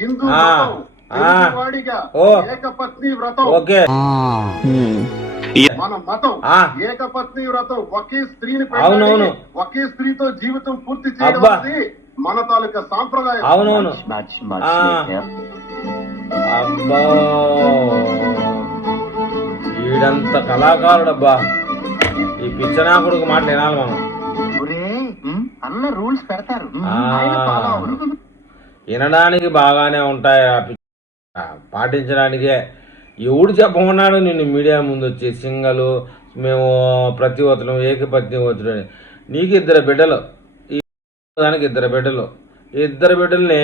హిందూ మతం తెలుగువాడిగా ఏకపత్ని వ్రతం. ఓకే, మన మతం ఏకపత్ని వ్రతం. ఒకే స్త్రీని అవునవును, ఒకే స్త్రీతో జీవితం పూర్తి చేయడం అనేది మన తాలూకా సాంప్రదాయం. అవునవును. అబ్బా, ఈడంత కళాకారుడబ్బా. ఈ పిచ్చనాకుడికి మాట వినాలి మనం. అన్న రూల్స్ పెడతారు, వినడానికి బాగానే ఉంటాయి, పాటించడానికే. ఎవడు చెప్పమన్నాడు నిన్ను మీడియా ముందు వచ్చి సింగలు మేము ప్రతివతులం ఏకపత్ని వతులు? నీకు ఇద్దరు బిడ్డలు, దానికి ఇద్దరు బిడ్డలు. ఇద్దరు బిడ్డల్ని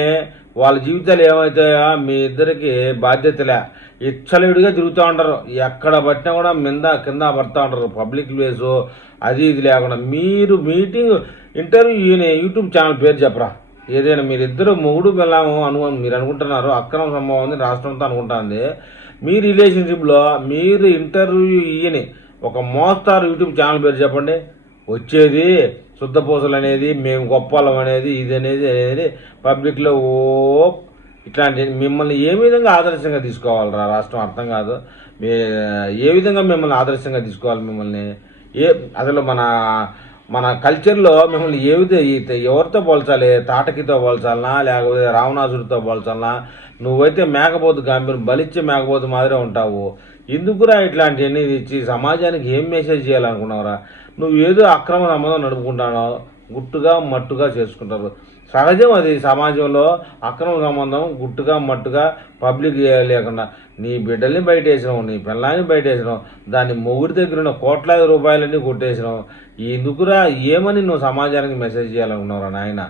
వాళ్ళ జీవితాలు ఏమవుతాయో మీ ఇద్దరికి బాధ్యతలే. ఇచ్చలేడుగా తిరుగుతూ ఉంటారు, ఎక్కడ పట్టినా కూడా కింద పడుతూ ఉంటారు. పబ్లిక్ ప్లేసు అది ఇది లేకుండా. మీరు మీటింగ్ ఇంటర్వ్యూ యూట్యూబ్ ఛానల్ పేరు చెప్పరా ఏదైనా. మీరిద్దరు మొగుడు వెళ్ళాము మీరు అనుకుంటున్నారు, అక్రమ సంభవం ఉంది రాష్ట్రంతో అనుకుంటుంది. మీ రిలేషన్షిప్లో మీరు ఇంటర్వ్యూ ఇయ్యని ఒక మోస్తారు యూట్యూబ్ ఛానల్ పేరు చెప్పండి. వచ్చేది శుద్ధపూసలు అనేది, మేము గొప్పలం అనేది, ఇది అనేది పబ్లిక్లో ఇట్లాంటి. మిమ్మల్ని ఏ విధంగా ఆదర్శంగా తీసుకోవాలరా రాష్ట్రం అర్థం కాదు. ఏ విధంగా మిమ్మల్ని ఆదర్శంగా తీసుకోవాలి? మిమ్మల్ని అసలు మన కల్చర్లో మిమ్మల్ని ఎవరితో పోల్చాలి? తాటకితో పోల్చాలనా, లేకపోతే రావణాసుడితో పోల్చాలనా? నువ్వైతే మేకపోతు గంభీరం బలిచ్చే మేకపోతు మాదిరే ఉంటావు. ఎందుకురా ఇట్లాంటివన్నీ ఇచ్చి సమాజానికి ఏం మెసేజ్ చేయాలనుకున్నావురా? నువ్వు ఏదో అక్రమ సంబంధం నడుపుకుంటానో గుట్టుగా మట్టుగా చేసుకుంటారు. సహజం అది సమాజంలో. అక్రమ సంబంధం గుట్టుగా మట్టుగా పబ్లిక్ లేకుండా నీ బిడ్డల్ని బయట వేసినావు, నీ పిల్లాన్ని బయట వేసినావు, దాన్ని మొగుడి దగ్గర ఉన్న కోట్లాది రూపాయలన్నీ కొట్టేసినావు. ఎందుకురా? ఏమని నువ్వు సమాజానికి మెసేజ్ చేయాలనుకున్నావురా నాయన?